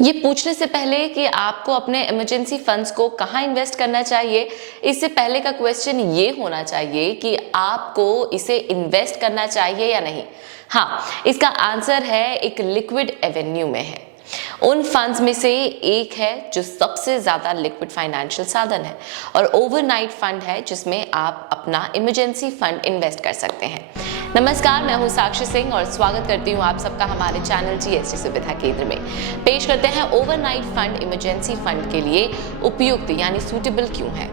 ये पूछने से पहले कि आपको अपने इमरजेंसी फंड्स को कहाँ इन्वेस्ट करना चाहिए, इससे पहले का क्वेश्चन ये होना चाहिए कि आपको इसे इन्वेस्ट करना चाहिए या नहीं। हाँ, इसका आंसर है एक लिक्विड एवेन्यू में है। उन फंड्स में से एक है जो सबसे ज्यादा लिक्विड फाइनेंशियल साधन है और ओवरनाइट फंड है जिसमें आप अपना इमरजेंसी फंड इन्वेस्ट कर सकते हैं। नमस्कार, मैं हूं साक्षी सिंह और स्वागत करती हूं आप सबका हमारे चैनल जीएसटी सुविधा केंद्र में। पेश करते हैं ओवरनाइट फंड इमरजेंसी फंड के लिए उपयुक्त यानी सूटेबल क्यों है।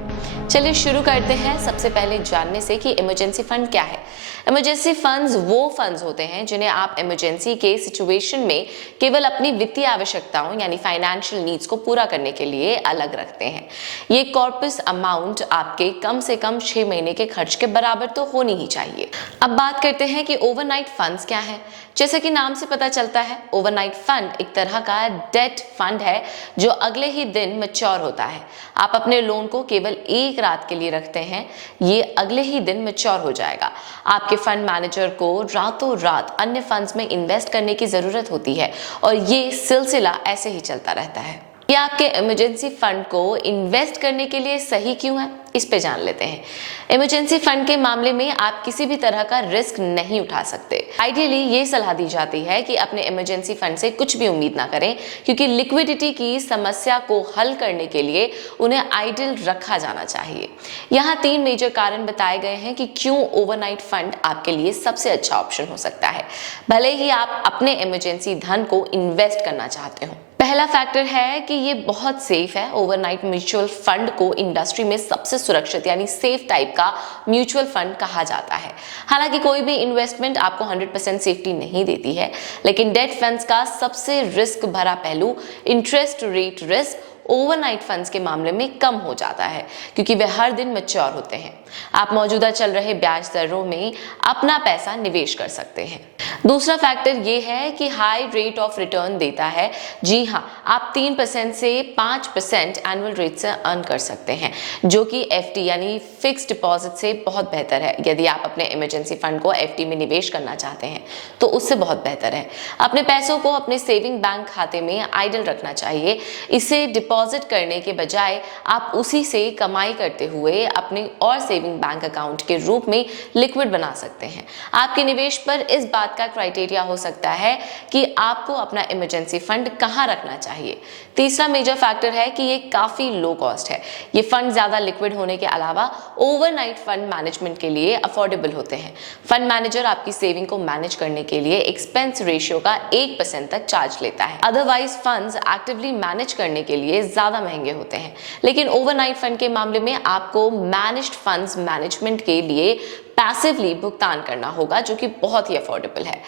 चलिए शुरू करते हैं सबसे पहले जानने से कि इमरजेंसी फंड क्या है। इमरजेंसी फंड्स वो फंड्स होते हैं जिन्हें आप इमरजेंसी के सिचुएशन में केवल अपनी वित्तीय आवश्यकताओं यानी फाइनेंशियल नीड्स को पूरा करने के लिए अलग रखते हैं। ये कॉर्पस अमाउंट आपके कम से कम 6 महीने के खर्च के बराबर तो होनी ही चाहिए। अब बात करते हैं कि ओवरनाइट फंड्स क्या है। जैसे कि नाम से पता चलता है, ओवरनाइट फंड एक तरह का डेट फंड है जो अगले ही दिन मैच्योर होता है। आप अपने लोन को केवल एक रात के लिए रखते हैं, ये अगले ही दिन मैच्योर हो जाएगा। आपके फंड मैनेजर को रातों रात अन्य फंड्स में इन्वेस्ट करने की जरूरत होती है और ये सिलसिला ऐसे ही चलता रहता है। ये आपके इमरजेंसी फंड को इन्वेस्ट करने के लिए सही क्यों है, इस पे जान लेते हैं। इमरजेंसी फंड के मामले में आप किसी भी तरह का रिस्क नहीं उठा सकते। आइडियली ये सलाह दी जाती है कि अपने इमरजेंसी फंड से कुछ भी उम्मीद ना करें, क्योंकि लिक्विडिटी की समस्या को हल करने के लिए उन्हें आइडल रखा जाना चाहिए। यहाँ 3 मेजर कारण बताए गए हैं कि क्यों ओवरनाइट फंड आपके लिए सबसे अच्छा ऑप्शन हो सकता है, भले ही आप अपने इमरजेंसी धन को इन्वेस्ट करना चाहते हो। पहला फैक्टर है कि ये बहुत सेफ है। ओवरनाइट म्यूचुअल फंड को इंडस्ट्री में सबसे सुरक्षित यानी सेफ टाइप का म्यूचुअल फंड कहा जाता है। हालांकि कोई भी इन्वेस्टमेंट आपको 100% सेफ्टी नहीं देती है, लेकिन डेट फंड्स का सबसे रिस्क भरा पहलू interest rate risk overnight funds के मामले में कम हो जाता है, क्योंकि वे हर दिन मैच्योर होते हैं। आप मौजूदा चल रहे ब्याज दरों में अपना पैसा निवेश कर सकते हैं। दूसरा फैक्टर ये है कि हाई रेट ऑफ रिटर्न देता है। जी हाँ, आप 3% से 5% एनुअल रेट से अर्न कर सकते हैं, जो कि एफडी यानी फिक्स्ड डिपॉजिट से बहुत बेहतर है। यदि आप अपने इमरजेंसी फंड को एफडी में निवेश करना चाहते हैं तो उससे बहुत बेहतर है। अपने पैसों को अपने सेविंग बैंक खाते में आइडल रखना चाहिए। इसे डिपॉजिट करने के बजाय आप उसी से कमाई करते हुए अपने और सेविंग बैंक अकाउंट के रूप में लिक्विड बना सकते हैं। आपके निवेश पर इस बात का क्राइटेरिया हो सकता है कि आपको अपना इमरजेंसी फंड कहां रखना चाहिए। तीसरा मेजर फैक्टर है कि ये काफी लो कॉस्ट है। ये फंड ज्यादा लिक्विड होने के अलावा ओवरनाइट फंड मैनेजमेंट के लिए अफोर्डेबल होते हैं। फंड मैनेजर आपकी सेविंग को मैनेज करने के लिए एक्सपेंस रेशियो का 1% तक चार्ज लेता है। अदरवाइज फंड्स एक्टिवली मैनेज करने के लिए ज्यादा महंगे होते हैं, लेकिन ओवरनाइट फंड के मामले में आपको मैनेज्ड फंड्स मैनेजमेंट के लिए पैसिवली भुगतान करना होगा, जो कि बहुत ही अफोर्डेबल है।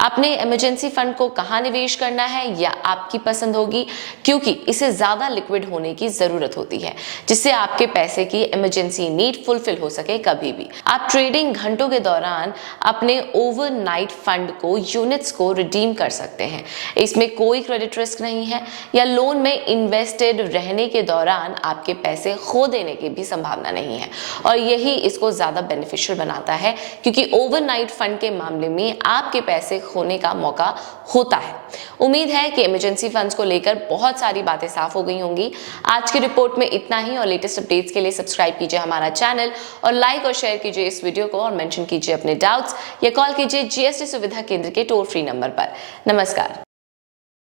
अपने इमरजेंसी फंड को कहां निवेश करना है या आपकी पसंद होगी, क्योंकि इसे ज्यादा लिक्विड होने की जरूरत होती है, जिससे आपके पैसे की इमरजेंसी नीड फुलफिल हो सके कभी भी। आप ट्रेडिंग घंटों के दौरान अपने ओवरनाइट फंड को यूनिट्स को रिडीम कर सकते हैं। इसमें कोई क्रेडिट रिस्क नहीं है या लोन में इन्वेस्टेड रहने के दौरान आपके पैसे खो देने की भी संभावना नहीं है, और यही इसको ज्यादा बेनिफिशियल बना है, क्योंकि ओवरनाइट फंड के मामले में आपके पैसे खोने का मौका होता है। उम्मीद है कि इमरजेंसी फंड्स को लेकर बहुत सारी बातें साफ हो गई होंगी। आज की रिपोर्ट में इतना ही, और लेटेस्ट अपडेट्स के लिए सब्सक्राइब कीजिए हमारा चैनल और लाइक और शेयर कीजिए इस वीडियो को, और मेंशन कीजिए अपने डाउट्स या कॉल कीजिए जीएसटी सुविधा केंद्र के टोल फ्री नंबर पर। नमस्कार।